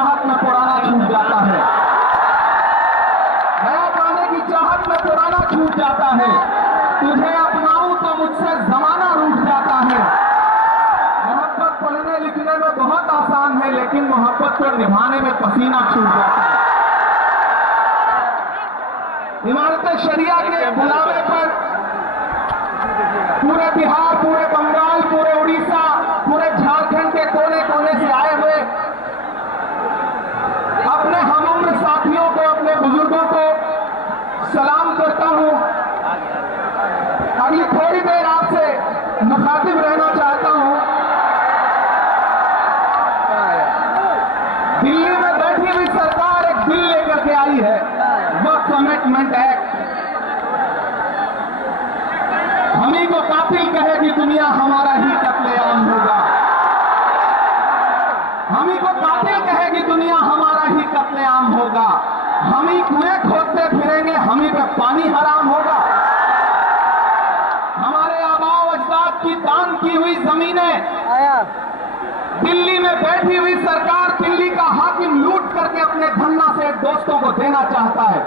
चाहत में पुराना छूट जाता है, नया पाने की चाहत में पुराना छूट जाता है। तुझे अपनाऊं तो मुझसे जमाना रूठ जाता है। मोहब्बत पढ़ने लिखने में बहुत आसान है, लेकिन मोहब्बत को निभाने में पसीना छूट जाता है। इमारत शरिया के बुलावे पर पूरे बिहार, पूरे बंगाल, पूरे उड़ीसा, पूरे झारखंड के कोने कोने से आए हुए अपने हमउम्र साथियों को, अपने बुजुर्गों को सलाम करता हूं। अगली थोड़ी देर आपसे मुखातिब रहना चाहता हूं। दिल्ली में बैठी हुई सरकार एक बिल लेकर के आई है, वक्फ अमेंडमेंट एक्ट। हमी को कातिल कहेगी दुनिया, हमारा ही कत्लेआम होगा। हमी को कातिल कहेगी दुनिया, हमारा ही कत्लेआम होगा। हमी कुएं खोदते फिरेंगे, हमी पे पानी हराम होगा। हमारे आबाओ अजदाद की दान की हुई जमीनें दिल्ली में बैठी हुई सरकार, दिल्ली का हाकिम लूट करके अपने धन्ना से दोस्तों को देना चाहता है।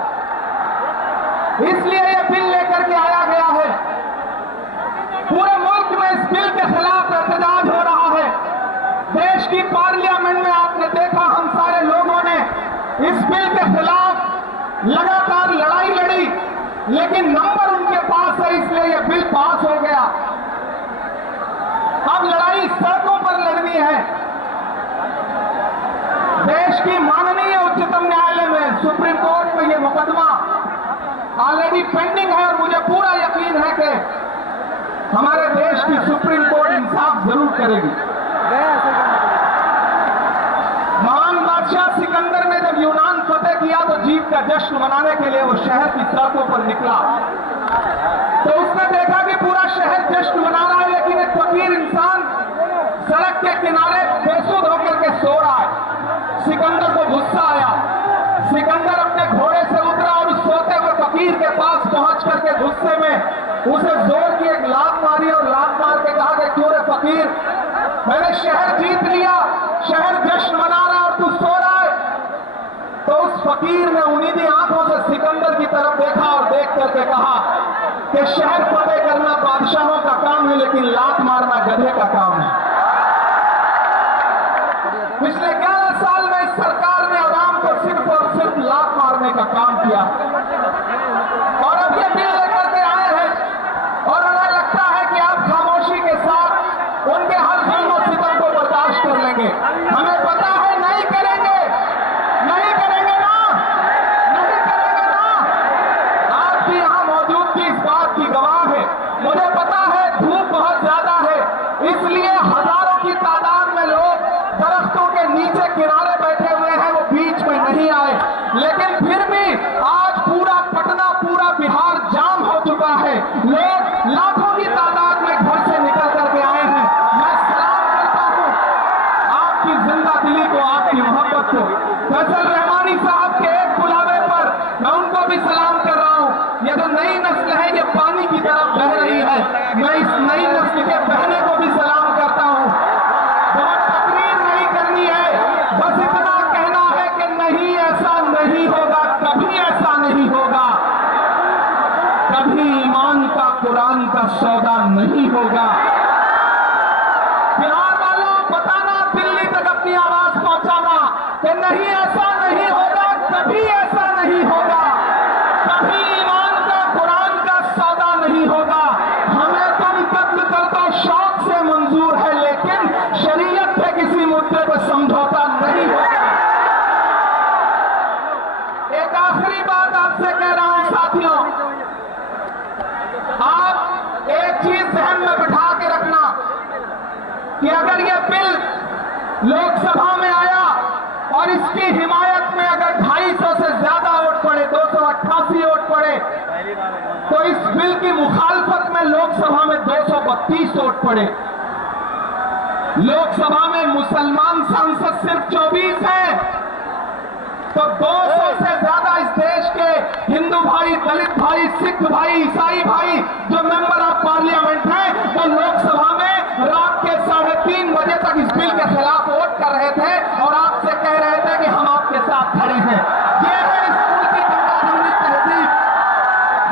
इसलिए यह बिल लेकर के आया गया है। पूरे मुल्क में इस बिल के खिलाफ एहतजाज हो रहा है। देश की पार्लियामेंट में आपने देखा, हम सारे लोगों ने इस बिल के खिलाफ लगातार लड़ाई लड़ी, लेकिन नंबर उनके पास है, इसलिए यह बिल पास हो गया। अब लड़ाई सड़कों पर लड़नी है। देश की माननीय उच्चतम न्यायालय में, सुप्रीम कोर्ट में यह मुकदमा ऑलरेडी पेंडिंग है और मुझे पूरा यकीन है कि हमारे देश की सुप्रीम कोर्ट इंसाफ जरूर करेगी। महान बादशाह सिकंदर ने जब यूनान फतेह किया तो जीत का जश्न मनाने के लिए वो शहर की सड़कों पर निकला, तो उसने देखा कि पूरा शहर जश्न मना रहा है, लेकिन एक फकीर इंसान सड़क के किनारे बेसुध होकर के सो रहा है। सिकंदर को गुस्सा आया। सिकंदर अपने घोड़े से उतरा और उस सोते हुए फकीर के पास पहुंच करके गुस्से में उसे जोर की एक लात मारी और लात मार के कहा कि क्यों रे फकीर, मैंने शहर जीत लिया, शहर जश्न मना रहा है और तू सो रहा है। तो उस फकीर ने उम्मीदी आंखों से सिकंदर की तरफ देखा और देख करके कहा कि शहर फतेह करना बादशाहों का काम है, लेकिन लात मारना गधे का काम है। पिछले 11 साल में इस सरकार ने आवाम को सिर्फ और सिर्फ लात मारने का काम किया और अब ये बिल लेकर के आए हैं और उन्हें लगता है कि आप खामोशी के साथ उनके हर जुल्म और सितम को बर्दाश्त कर लेंगे। हमें पता है नहीं करेंगे, नहीं करेंगे ना, नहीं करेंगे ना। आप भी यहाँ मौजूद थी, इस बात की गवाह है। मुझे पता है धूप बहुत ज्यादा है, इसलिए हजारों की तादाद में लोग दरख्तों के नीचे किनारे बैठे हुए हैं, वो बीच में नहीं आए। लेकिन फिर भी आज पूरा पटना, पूरा बिहार जाम हो चुका है। लोग लाखों की तादाद में घर से निकल करके आए हैं। मैं सलाम करता हूं आपकी जिंदा दिली को, आपकी मोहब्बत को। फैसल रहमानी साहब के एक बुलावे पर मैं उनको भी सलाम कर रहा हूं। ये जो नई नस्ल है, ये पानी की तरफ बह रही है। मैं इस नई नस्ल के बहने को भी सलाम करता हूं। बहुत तकरीर नहीं करनी है, बस इतना कहना है कि नहीं, ऐसा नहीं होगा, कभी ऐसा नहीं होगा, कभी ईमान का कुरान का सौदा नहीं होगा। बिहार वालों, बताना, दिल्ली तक अपनी आवाज पहुंचाना कि नहीं, ऐसा नहीं होगा, कभी ऐसा नहीं होगा, कभी ईमान का कुरान का सौदा नहीं होगा। हमें तुम कत्ल कर दो शौक से मंजूर है, लेकिन शरीयत पे किसी मुद्दे पर समझौता नहीं होगा। एक आखिरी बात आपसे कह रहा हूं साथियों, आप एक चीज ध्यान में बिठा के रखना कि अगर यह बिल लोकसभा में आया और इसकी हिमायत में अगर 250 से ज्यादा वोट पड़े, 288 वोट पड़े, तो इस बिल की मुखालफत में लोकसभा में 232 वोट पड़े। लोकसभा में मुसलमान सांसद सिर्फ 24 हैं, तो 200 से ज्यादा इस देश के हिंदू भाई, दलित भाई, सिख भाई, ईसाई भाई जो मेंबर ऑफ पार्लियामेंट हैं, वो लोकसभा में रात के 3:30 बजे तक इस बिल के खिलाफ वोट कर रहे थे और आपसे कह रहे थे कि हैं। ये है इस स्कूल की गंगाधरनी तहजीब।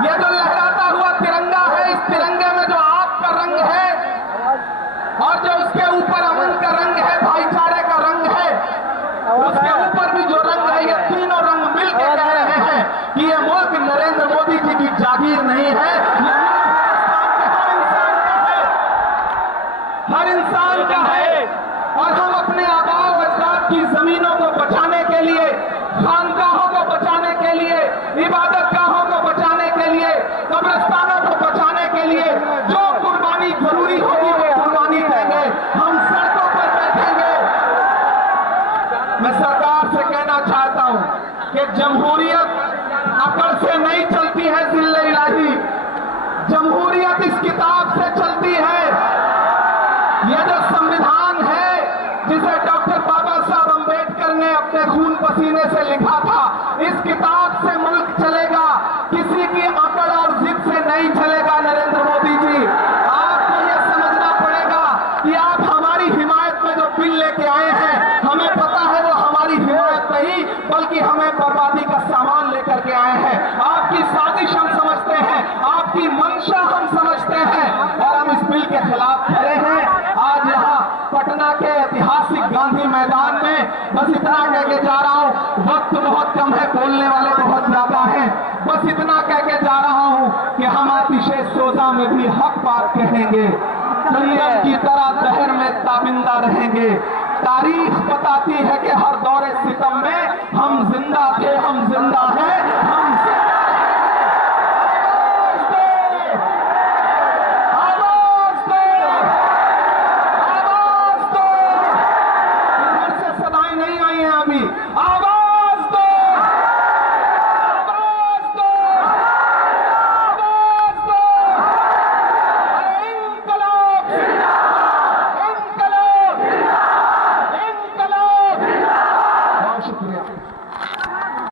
ये जो लहराता हुआ तिरंगा है, इस तिरंगे में जो आपका रंग है और जो उसके ऊपर अमन का रंग है, भाईचारे का रंग है, उसके ऊपर भी जो रंग है, ये तीनों रंग मिलकर कह रहे हैं कि ये मुल्क नरेंद्र मोदी जी की जागीर नहीं है, ये हर इंसान का है। और हम अपने आबाओ अजदाद की जमीनों को बचाने के लिए, खानकाहों को बचाने के लिए, इबादत गाहों को बचाने के लिए, कब्रिस्तानों को बचाने के लिए जो कुर्बानी जरूरी होगी वो कुर्बानी देंगे। हम सड़कों पर बैठेंगे। मैं सरकार से कहना चाहता हूं कि जमहूरियत अकड़ से नहीं चलती है जिल्ले इलाही, जमहूरियत इस किताब से चलती है। यह जो संविधान है जिसे डॉक्टर बाबा साहब अंबेडकर ने अपने खून पसीने से लिखा था, इस किताब से मुल्क चलेगा, किसी की अकड़ और जिद से नहीं चलेगा। नरेंद्र मोदी जी, आपको यह समझना पड़ेगा कि आप हमारी हिमायत में जो बिल लेके आए हैं, हमें पता है वो हमारी हिमायत नहीं बल्कि हमें बर्बादी का सामान लेकर के आए हैं। आपकी साजिश हम समझते हैं, आपकी मंशा हम समझते हैं और हम इस बिल के खिलाफ खड़े हैं। आज यहाँ पटना के ऐतिहासिक गांधी मैदान में बस इतना कह के जा रहा हूँ, वक्त बहुत कम है, बोलने वाले बहुत ज्यादा हैं। बस इतना कह के जा रहा हूँ कि हम आतिशे सोजा में भी हक बात कहेंगे, कुंदन की तरह दहर में ताबिंदा रहेंगे। तारीख बताती है कि हर दौरे